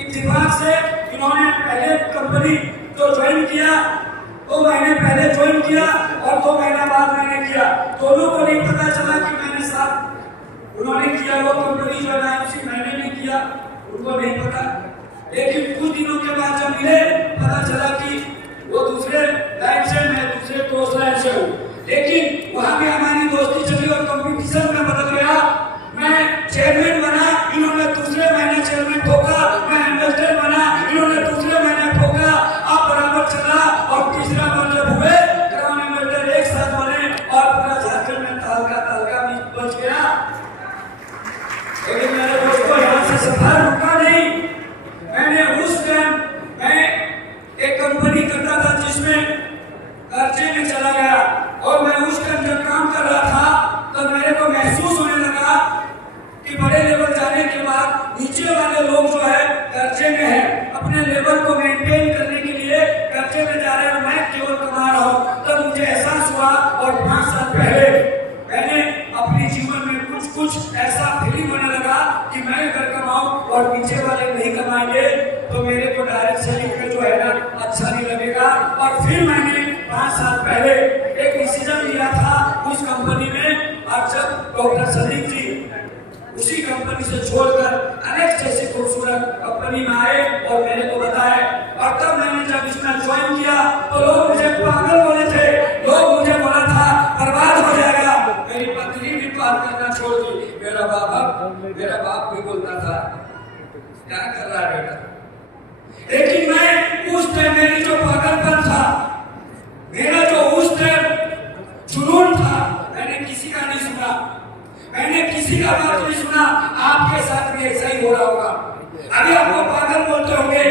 इत्तेफाक से महीने पहले ज्वाइन किया और 2 महीना बाद मैंने किया, दोनों को नहीं पता चला कि मैंने साथ उन्होंने किया, वो कंपनी जो है उसी महीने में किया, उनको नहीं पता। लेकिन कुछ दिनों के बाद जब मिले पता चला कि वो दूसरे लाइन से, मैं दूसरे दोस्त लाइन से हूँ। लेकिन वहां भी हमारी दोस्ती चली और कंपटीशन में बदल गया। मैं चेयरमैन बना, इन्होंने दूसरे महीने चेयरमैन ठोका, मैं इन्वेस्टर बना, इन्होंने दूसरे महीने ठोका। अब बराबर चला और तीसरा बार जब हुए ग्राउंड इन्वेस्टर एक साथ बने और पूरा झारखंड में तालका भी बच गया। लेकिन मेरे दोस्तों यहाँ से सफर रुका नहीं। मैंने उस टाइम मैं एक कंपनी करता था जिसमें कर्जे में चला गया और मैं उस टाइम जब काम कर रहा था तो मेरे को महसूस होने लगा कि बड़े लेवल जाने के बाद नीचे वाले लोग जो है कर्जे में है, अपने लेवल को मेंटेन करने के लिए कर्जे में जा रहे हैं, मैं केवल कमा रहा हूँ। तब मुझे एहसास हुआ और 5 साल पहले मैंने अपने जीवन में कुछ ऐसा फीलिंग होने लगा कि मैं अगर कमाऊं और नीचे वाले नहीं कमाएंगे तो मेरे को डायरेक्ट सेलिंग में जो है ना अच्छा नहीं लगेगा। और फिर मैंने 5 साल पहले एक डिसीजन लिया था उस कंपनी में, और जब डॉक्टर सलीम जी उसी कंपनी से छोड़कर अनेक जैसी खूबसूरत कंपनी में आए और मेरे को बताए, और तब मैंने जब इसमें ज्वाइन किया तो लोग मुझे पागल बोले थे, लोग मुझे बोला था बर्बाद हो जाएगा। मेरी पत्नी भी बात करना छोड़ दी, मेरा बाप भी बोलता था क्या कर रहा है बेटा। लेकिन मैं उस टाइम मेरी जो पागलपन था, मेरा जो उस टाइम जुनून था, मैंने किसी का नहीं सुना, मैंने किसी का बात नहीं सुना। आपके साथ भी ऐसा ही हो रहा होगा। अभी आपको पागल बोलते होंगे,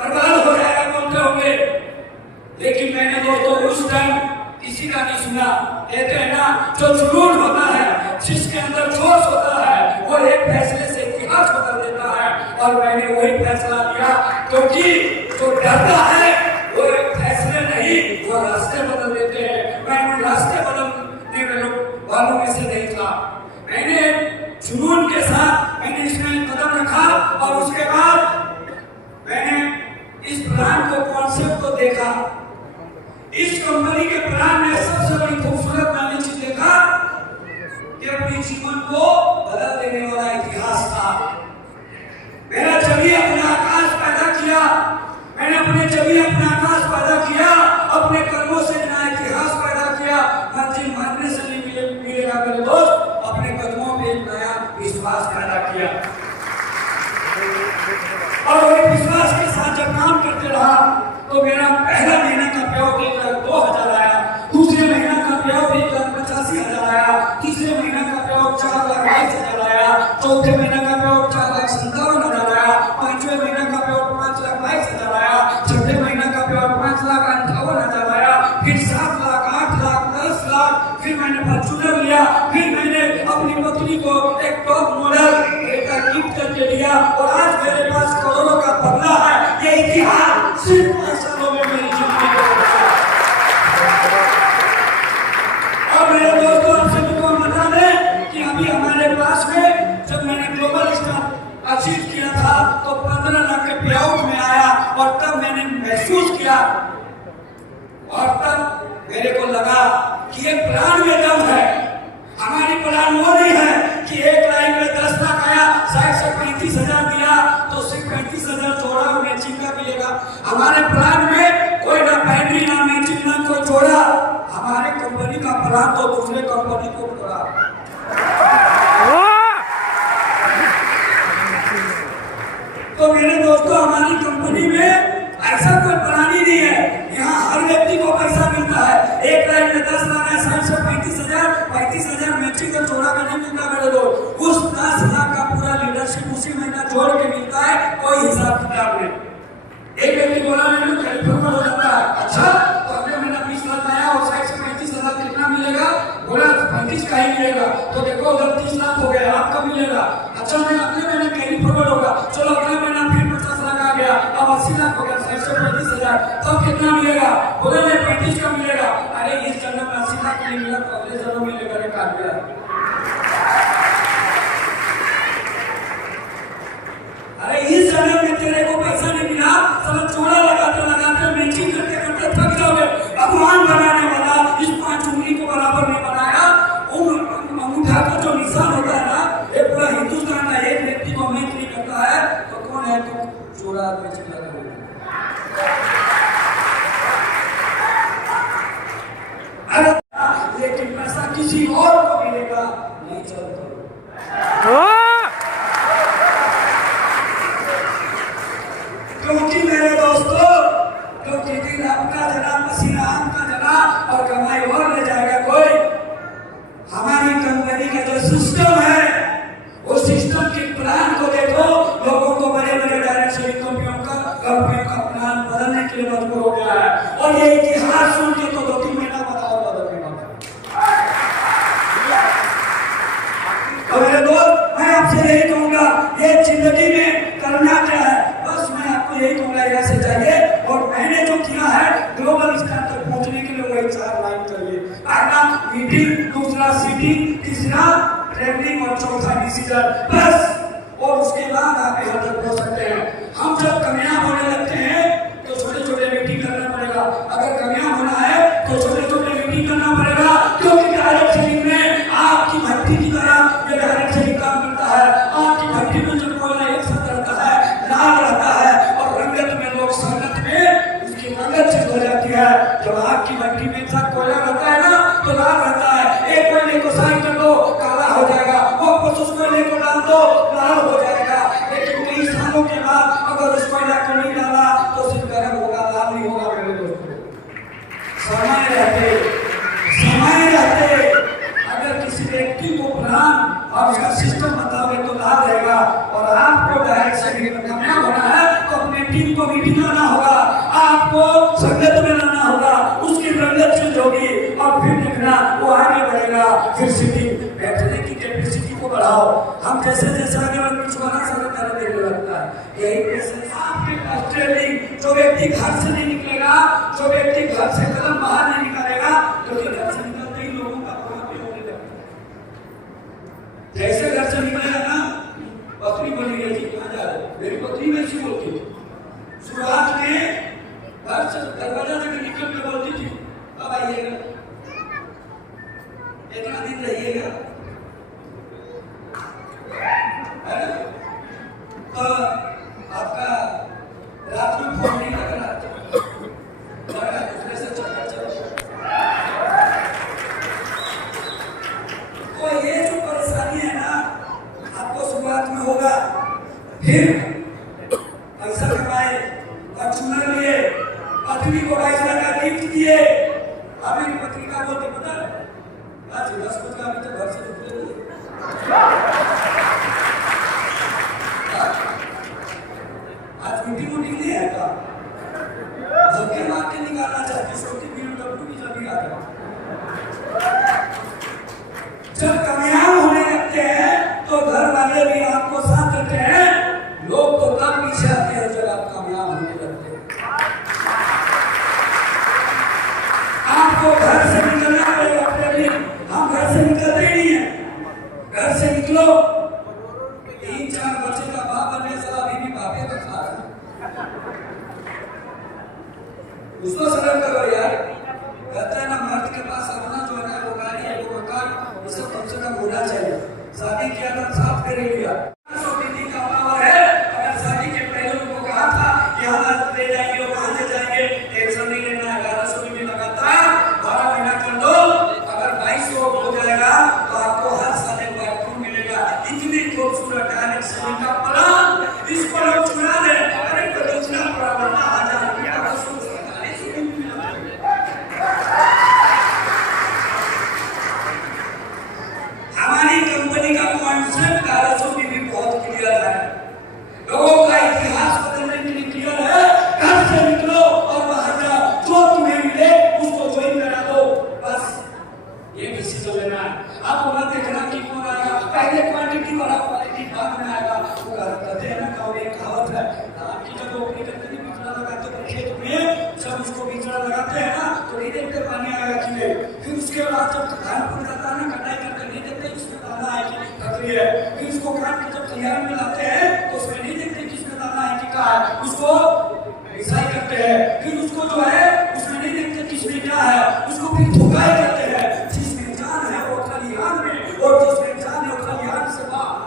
बर्बाद हो जाएगा बोलते होंगे, लेकिन मैंने दोस्तों उस टाइम किसी का नहीं सुना। कहते हैं ना जो जुनून होता है, जिसके अंदर जोश होता है, वो एक फैसले से इतिहास बदल देता है। और मैंने वही फैसला लिया, क्योंकि जो डरता है वो एक फैसले नहीं, वो रास्ते बदल देते हैं। मैं उन रास्ते बदलने वालों में से नहीं था। मैंने जुनून के साथ मैंने इसमें कदम रखा और उसके बाद मैंने इस प्लान को, कॉन्सेप्ट को देखा। इस कंपनी के प्लान में सबसे बड़ी खूबसूरत मैंने चीज देखा कि अपने जीवन को बदल देने वाला इतिहास था। मेरा जभी अपना आकाश पैदा किया, मैंने अपने जभी अपना आकाश पैदा किया, अपने कर्मों से नया इतिहास पैदा किया। मंजिल मानने से नहीं मिलेगा मेरे दोस्त, अपने कदमों पे एक नया विश्वास पैदा किया। और वही विश्वास के साथ जब काम करते रहा तो मेरा पहला महीना का पेआउट 1,02,000 आया, दूसरे महीना का पेआउट 1,85,000 आया, तीसरे महीना का पेआउट 4,22,000 आया, चौथे महीना का पेआउट 4,57,000 आया, पांचवें महीना का पेआउट 5,22,000 आया, छठे महीना का पेआउट 5,58,000 आया, फिर 7 लाख, 8 लाख, 10 लाख, फिर मैंने फॉर्च्यूनर लिया, फिर मैंने अपनी पत्नी को एक टॉप मॉडल का गिफ्ट करके दिया और आज मेरे पास करोड़ों का बंगला है। ये इतिहास सिर्फ 5 सालों में मेरी जिंदगी का और मेरे दोस्तों आप सभी को बता दें कि अभी हमारे पास में जब मैंने ग्लोबल स्टार अचीव किया था तो 15 लाख के पेआउट में आया और तब मैंने महसूस किया और तब मेरे को लगा कि ये प्लान में दम है। हमारी प्लान वो नहीं है कि एक लाइन में 10 लाख आया, 60 से 35,000 दिया तो सिर्फ 35,000 जोड़ा और मैचिंग का मिलेगा। हमारे प्लान में कोई ना पैंट्री ना मैचिंग ना कोई जोड़ा, हमारे कंपनी का प्लान तो दूसरे कंपनी को जोड़ा। तो मेरे दोस्तों हमारी कंपनी में ऐसा कोई प्लान ही नहीं है। यहाँ हर व्यक्ति को पैसा मिलता है, एक लाइन में 10 लाख है, 60 से 35,000 मैचिंग का जोड़ा का नहीं मिलता मेरे लोग। उस 10 लाख का पूरा लीडरशिप उसी महीना जोड़ के मिलता है, कोई हिसाब किताब नहीं। एक व्यक्ति बोला मैंने कैलिफोर्निया हो जाता है, अच्छा तो अगले महीना 20 लाख आया और 60 से 35,000 कितना मिलेगा? बोला 35 का ही मिलेगा। तो देखो उधर 30 लाख हो गया, आपका मिलेगा। अच्छा मैं अगले महीने कैलिफोर्निया होगा, चलो अगले महीना फिर 50 लाख आ गया, अब 80 लाख हो गया, 60 से 35,000, तब कितना मिलेगा? बोले मैं 35 का मिलेगा। अरे इस जन्म में 80 लाख नहीं मिला तो अगले जन्म में लेकर काट दिया। अरे इस जन्म में तेरे को पैसा नहीं मिला, सब चूड़ा लगाते लगाते मैचिंग करते करते थक जाओगे। भगवान है तो चोरा आदमी चिल्ला करेगा। लेकिन पैसा किसी और को मिलेगा नहीं चलता। क्योंकि मेरे दोस्तों, क्योंकि दिन आपका जना, पसीना आपका जना और कमाई और ले जाएगा कोई। हमारी कंपनी का जो सिस्टम है, उस सिस्टम के प्लान को देखो। लोगों को बड़े बड़े डायरेक्ट सेलिंग कंपनियों का प्लान बदलने के लिए मजबूर हो गया है। और ये इतिहास सुन के तो 2-3 महीना बताओ बदलने का। तो मेरे दोस्त, मैं आपसे यही कहूंगा, ये जिंदगी में करना क्या है, बस मैं आपको यही कहूंगा, यहाँ से चाहिए। और मैंने जो किया है ग्लोबल स्तर तक पहुंचने के लिए वही 4 लाइन चाहिए। पहला मीटिंग, दूसरा सीटिंग, तीसरा ट्रेवलिंग और चौथा डिसीजन, बस। और उसके बाद आप यहाँ तक पहुंच सकते हैं। हम जब कामयाब होने लगते हैं तो छोटे छोटे मीटिंग करना पड़ेगा। अगर कामयाब होना है तो छोटे छोटे मीटिंग करना पड़ेगा, क्योंकि डायरेक्ट सेलिंग में आपकी भट्टी की तरह ये डायरेक्ट सेलिंग काम करता है। आपकी भट्टी में जब कोयला एक साथ रहता है, लाल रहता है, और रंगत में लोग संगत में उसकी रंगत चेंज हो जाती है। जब आपकी भट्टी में एक साथ कोयला रहता है ना तो लाल रहता है। एक कोयले को साइड कर दो, काला हो जाएगा। वापस उस कोयले को डाल दो, लाल हो जाएगा। लेकिन कई सालों के बाद अगर उस कोयला को नहीं डाला तो सिर्फ गर्म होगा, लाल नहीं होगा। मेरे दोस्तों, समय रहते अगर किसी व्यक्ति को प्लान और उसका सिस्टम बताओगे तो लाभ रहेगा। और आपको डायरेक्ट सेलिंग में कामयाब होना है तो अपने टीम को मीटिंग लाना होगा, आपको संगत में लाना होगा, उसकी रंगत चेंज होगी और फिर देखना वो आगे बढ़ेगा। फिर सीटिंग, बैठने की कैपेसिटी को बढ़ाओ। हम जैसे जैसे आगे बढ़ते छोटा सा तरह देने लगता है। यही प्रोसेस आपके पास ट्रेनिंग। जो व्यक्ति घर से नहीं निकलेगा, जो व्यक्ति घर से कदम बाहर नहीं निकालेगा, तो घर से निकलते ही लोगों का प्रभाव होने लगता है। जैसे घर से निकलेगा ना, पत्नी बोली गई थी कहाँ जा रहे, मेरी पत्नी में ऐसी बोलती थी। शुरुआत में घर से दरवाजा से निकल के बोलती थी, अब आइएगा, इतना दिन रहिएगा। तो आपका रात में फोन नहीं लग रहा, दूसरे से चक्कर चल। तो ये जो परेशानी है ना, आपको शुरुआत में होगा। फिर पैसा कमाए, फॉर्च्यूनर लिए, पत्नी को 22 लाख का गिफ्ट दिए। अब मेरी पत्नी का बोलते पता है, आज 10 बजे अभी तक घर से निकले हुए। आज मीटिंग नहीं है का, धक्के मार के निकालना चाहती, सोचती BMW की जल्दी आ गया। जब कामयाब होने लगते हैं तो घर वाले भी आपको साथ देते हैं। लोग तो तब पीछे आते हैं जब आप कामयाब होने लगते हैं। आपको घर से निकलना पड़ेगा। हम घर से निकलते ही नहीं है। घर से निकलो, 3-4 बच्चे का बाप बनने से अभी भी बापे का खा रहा है। उसको शर्म करो यार। कहते हैं ना, मर्द के पास अपना जो है वो गाड़ी है, वो मकान, इसको कम से कम होना चाहिए। शादी किया था, साफ कर लिया, का पावर है। अगर शादी के पहले उनको कहा था यहाँ ले जाएंगे, वहां ले जाएंगे, टेंशन नहीं लेना, 1100 भी लगाता है, 12 महीना कर दो। अगर 2200 हो जाएगा तो आपको हर साल एक बार मिलेगा। इतनी खूबसूरत डायरेक्ट सेलिंग का प्लान, इसको लोग चुना दे। अरे तो दूसरा प्रॉब्लम आ जाए, हमारी कंपनी का कॉन्सेप्ट कागजों में भी बहुत क्लियर है। लोगों का इतिहास बदलने के लिए क्लियर है। घर से निकलो और बाहर जाओ, जो तुम्हें मिले उसको ज्वाइन करा दो, बस ये डिसीजन लेना है। आप वहां देखना कि कौन आएगा, पहले क्वांटिटी बढ़ा, क्वालिटी बाद में आएगा। वो कहते हैं ना, कहावत है, आपकी जब ओपनिंग करते हैं बिचड़ा लगाते हैं खेत में, जब उसको बिचड़ा लगाते हैं ना तो नहीं देखते पानी आएगा कि नहीं। फिर उसके बाद जब धान पड़ जाता है ना, कटाई करके नहीं देखते इसमें दाना है कि खतरी है। फिर उसको काट के जब तैयार में लाते हैं तो उसमें नहीं देखते किसमें दाना है कि क्या है, उसको रिसाई करते हैं। फिर उसको जो है उसमें नहीं देखते किसमें क्या है, उसको फिर धुलाई करते हैं। जिसमें जान है वो खलिहान में, और जिसमें जान है वो खलिहान से बाहर।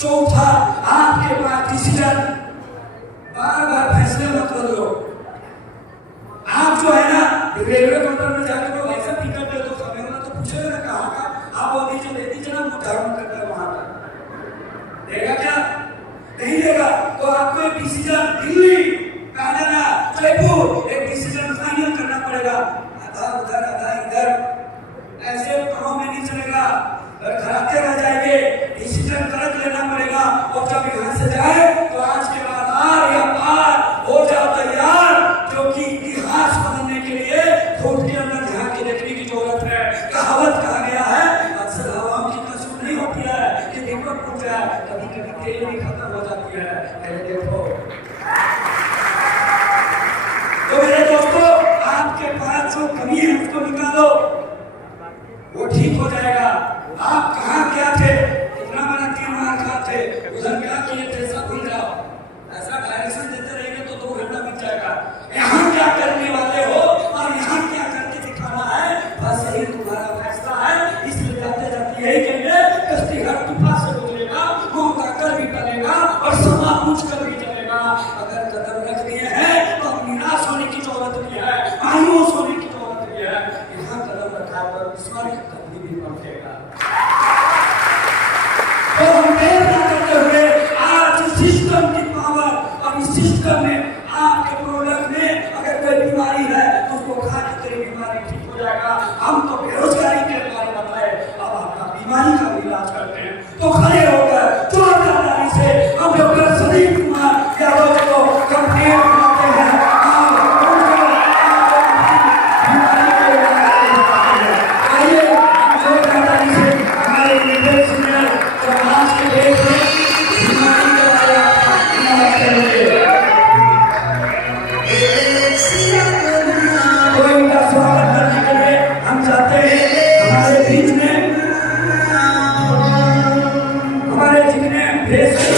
चौथा, आपके पास डिसीजन, बार बार फैसले मत बदलो। आप जो है ना रेलवे काउंटर में जाके तो ऐसा टिकट दे दो, समय वाला तो पूछेगा ना कहाँ का, आप वो दीजिए दे दीजिए ना, मुद्दाम करता है वहां पर, देगा क्या? नहीं देगा। तो आपको एक डिसीजन, दिल्ली कहाँ जाना, जयपुर, एक डिसीजन फाइनल करना पड़ेगा। आधा उधर आधा इधर, ऐसे गाँव में नहीं चलेगा, घराते रह जाएंगे। डिसीजन गलत लेना पड़ेगा। और जब यहाँ से जाए तो आज के बाद आर या पार हो जाओ तैयार, क्योंकि इतिहास बदलने के लिए खुद के अंदर ध्यान के देखने की जरूरत है। कहावत कहा गया है, अक्सर हवाओं की कसम नहीं होती है कि दीपक बुझ जाए, कभी कभी तेल भी खत्म हो जाती है। देखो तो मेरे दोस्तों, आपके पास जो कमी है उसको निकालो, वो ठीक हो जाएगा। आप कहाँ क्या थे, कितना बड़ा 3 मार खाते, उधर क्या किए थे, सब भूल जाओ। ऐसा डायरेक्शन देते रहेंगे तो 2 घंटा बीत जाएगा। यहाँ क्या करने वाले हो और यहाँ क्या करके दिखाना है, बस यही तुम्हारा फैसला है। इसलिए जाते जाते यही कहेंगे, कश्ती हर तूफान से गुजरेगा, मौका कर भी टलेगा और समा पूछ कर भी चलेगा। अगर कदम रख दिए हैं तो निराश होने की जरूरत नहीं है, मायूस होने की जरूरत नहीं है। यहाँ कदम रखा कर दुश्मन कभी भी पहुंचेगा। तो हम देर न करते हुए आज सिस्टम की पावर, और इस सिस्टम में आपके प्रोडक्ट में अगर कोई बीमारी है तो उसको खा के तेरी बीमारी ठीक हो जाएगा। हम तो बेरोजगारी के बारे में बताए, अब आपका बीमारी का भी इलाज करते हैं। तो खड़े होकर जोरदारी से हम डॉक्टर संदीप कुमार यादव को कंप्लेंट बनाते हैं। आइए जोरदारी से हमारे निर्देश में समाज के देश में बीमारी के बारे में करेंगे। तो इनका स्वागत करने के लिए हम चाहते हैं हमारे बीच में हमारे जितने देश के